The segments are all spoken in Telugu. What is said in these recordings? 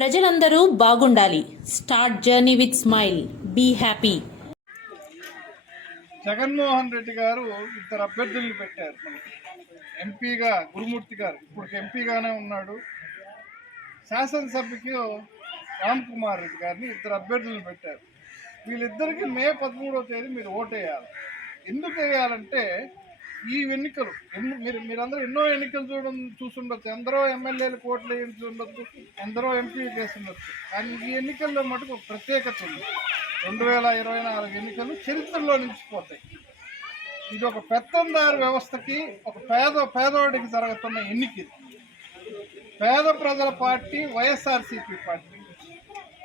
ప్రజలందరూ బాగుండాలి. Start journey with smile. Be happy. Jaganmohan Reddy గారు ఇద్దరు అభ్యర్థులను పెట్టారు. ఎంపీగా గురుమూర్తి గారు ఇప్పుడు ఎంపీగానే ఉన్నాడు. శాసనసభ్యుకి రామ్ కుమార్ రెడ్డి గారిని ఇద్దరు అభ్యర్థులను పెట్టారు. వీళ్ళిద్దరికీ మే 13వ తేదీ మీరు ఓటేయాలి. ఎందుకు వేయాలంటే ఈ ఎన్నికలు మీరందరూ ఎన్నో ఎన్నికలు చూసుండొచ్చు, ఎందరో ఎమ్మెల్యేలకు ఓట్లు వేయించి ఉండొచ్చు, ఎందరో ఎంపీలు చేసి ఉండొచ్చు. కానీ ఈ ఎన్నికల్లో మటుకు ఒక ప్రత్యేకత ఉంది. 2024 ఎన్నికలు చరిత్రలో నిలిచిపోతాయి. ఇది ఒక పెత్తందారు వ్యవస్థకి, ఒక పేదవాడికి జరుగుతున్న ఎన్నిక. పేద ప్రజల పార్టీ వైఎస్ఆర్సీపీ పార్టీ,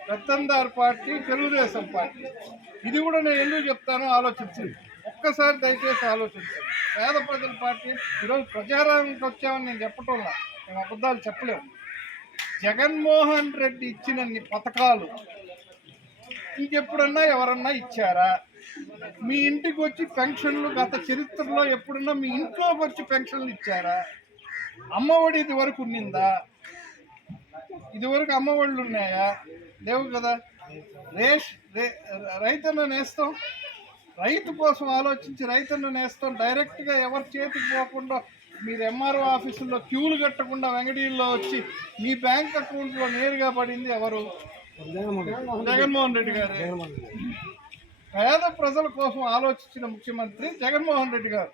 పెత్తందారు పార్టీ తెలుగుదేశం పార్టీ. ఇది కూడా నేను ఎందుకు చెప్తానో ఆలోచించండి, ఒక్కసారి దయచేసి ఆలోచించండి. పేద ప్రజల పార్టీ ఈరోజు ప్రచారానికి వచ్చామని నేను చెప్పటంలా, మేము అబద్ధాలు చెప్పలేము. జగన్మోహన్ రెడ్డి ఇచ్చినన్ని పథకాలు ఇంకెప్పుడన్నా ఎవరన్నా ఇచ్చారా? మీ ఇంటికి వచ్చి పెన్షన్లు గత చరిత్రలో ఎప్పుడన్నా మీ ఇంట్లోకి వచ్చి పెన్షన్లు ఇచ్చారా? అమ్మఒడి ఇది వరకు ఉన్నిందా? ఇదివరకు అమ్మఒళ్ళు ఉన్నాయా? లేవు కదా. రైతన్న నేస్తం, రైతు కోసం ఆలోచించి రైతన్న నేస్తం డైరెక్ట్గా ఎవరి చేతికి పోకుండా మీరు ఎంఆర్ఓ ఆఫీసుల్లో క్యూలు కట్టకుండా వెంగడీల్లో వచ్చి మీ బ్యాంక్ అకౌంట్లో నేరుగా పడింది ఎవరు? జగన్మోహన్ రెడ్డి గారు. పేద ప్రజల కోసం ఆలోచించిన ముఖ్యమంత్రి జగన్మోహన్ రెడ్డి గారు.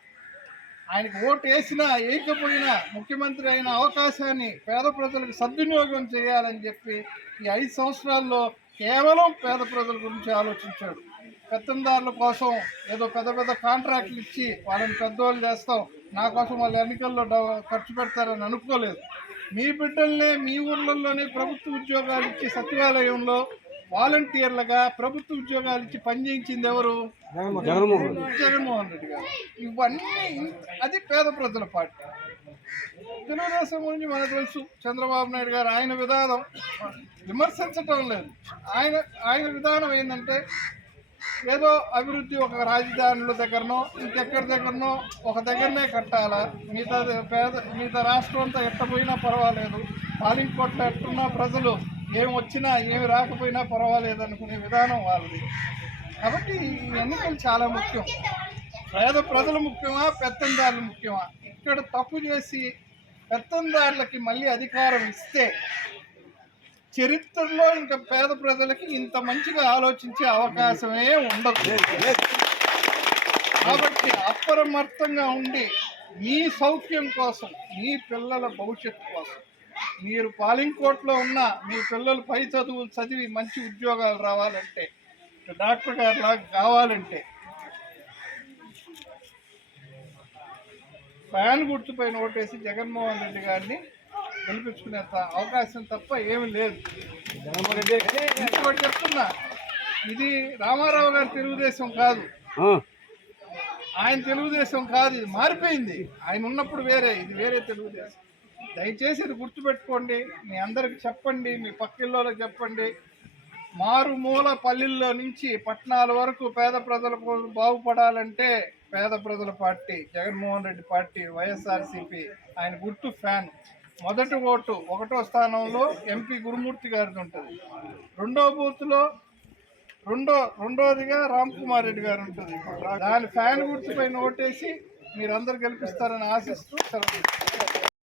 ఆయనకు ఓటు వేసినా వేయకపోయినా ముఖ్యమంత్రి అయిన అవకాశాన్ని పేద ప్రజలకు సద్వినియోగం చేయాలని చెప్పి ఈ 5 సంవత్సరాల్లో కేవలం పేద ప్రజల గురించి ఆలోచించాడు. పెత్తందారుల కోసం ఏదో పెద్ద పెద్ద కాంట్రాక్ట్లు ఇచ్చి వాళ్ళని పెద్దవాళ్ళు చేస్తాం, నా కోసం వాళ్ళు ఎన్నికల్లో ఖర్చు పెడతారని అనుకోలేదు. మీ బిడ్డల్నే మీ ఊర్లలోనే ప్రభుత్వ ఉద్యోగాలు ఇచ్చి సచివాలయంలో వాలంటీర్లుగా ప్రభుత్వ ఉద్యోగాలు ఇచ్చి పనిచేయించింది ఎవరు? జగన్మోహన్ రెడ్డి గారు. ఇవన్నీ అది పేద ప్రజల పార్టీ. తెలుగుదేశం గురించి మనకు తెలుసు. చంద్రబాబు నాయుడు గారు ఆయన విధానం విమర్శించటం లేదు. ఆయన విధానం ఏంటంటే ఏదో అభివృద్ధి ఒక రాజధానుల దగ్గరనో ఇంకెక్కడి దగ్గరనో ఒక దగ్గరనే కట్టాలా, మిగతా రాష్ట్రం అంతా ఎట్టపోయినా పర్వాలేదు, పాలింకోట్లో ఎట్టున్నా ప్రజలు ఏమి వచ్చినా ఏమి రాకపోయినా పర్వాలేదు అనుకునే విధానం వాళ్ళది. కాబట్టి ఈ ఎన్నికలు చాలా ముఖ్యం. పేద ప్రజలు ముఖ్యమా, పెత్తందారులు ముఖ్యమా? ఇక్కడ తప్పు చేసి పెత్తందారులకి మళ్ళీ అధికారం ఇస్తే చరిత్రలో ఇంకా పేద ప్రజలకి ఇంత మంచిగా ఆలోచించే అవకాశమే ఉండదు. కాబట్టి అప్రమత్తంగా ఉండి మీ సౌఖ్యం కోసం, మీ పిల్లల భవిష్యత్తు కోసం, మీరు పాలింకోట్లో ఉన్న మీ పిల్లలు పై చదువులు చదివి మంచి ఉద్యోగాలు రావాలంటే, డాక్టర్ గారు లాగా కావాలంటే ఫ్యాన్ గుర్తుపైన ఓటేసి జగన్మోహన్ రెడ్డి గారిని గెలిపించుకునే అవకాశం తప్ప ఏమి లేదు. ఇంకొకటి చెప్తున్నా, ఇది రామారావు గారి తెలుగుదేశం కాదు, ఆయన తెలుగుదేశం కాదు, ఇది మారిపోయింది. ఆయన ఉన్నప్పుడు వేరే, ఇది వేరే తెలుగుదేశం. దయచేసి ఇది గుర్తుపెట్టుకోండి, మీ అందరికి చెప్పండి, మీ పక్కిళ్ళకి చెప్పండి. మారుమూల పల్లెల్లో నుంచి పట్టణాల వరకు పేద ప్రజలకు బాగుపడాలంటే పేద ప్రజల పార్టీ జగన్మోహన్ రెడ్డి పార్టీ వైఎస్ఆర్సీపీ. ఆయన గుర్తు ఫ్యాన్. మొదటి ఓటు 1వ స్థానంలో ఎంపీ గురుమూర్తి గారిది ఉంటుంది. 2వ బూత్లో రెండోదిగా రామ్ కుమార్ రెడ్డి గారు ఉంటుంది. దాని ఫ్యాన్ గుర్తుపైన ఓటేసి మీరందరూ గెలిపిస్తారని ఆశిస్తూ సెలవు.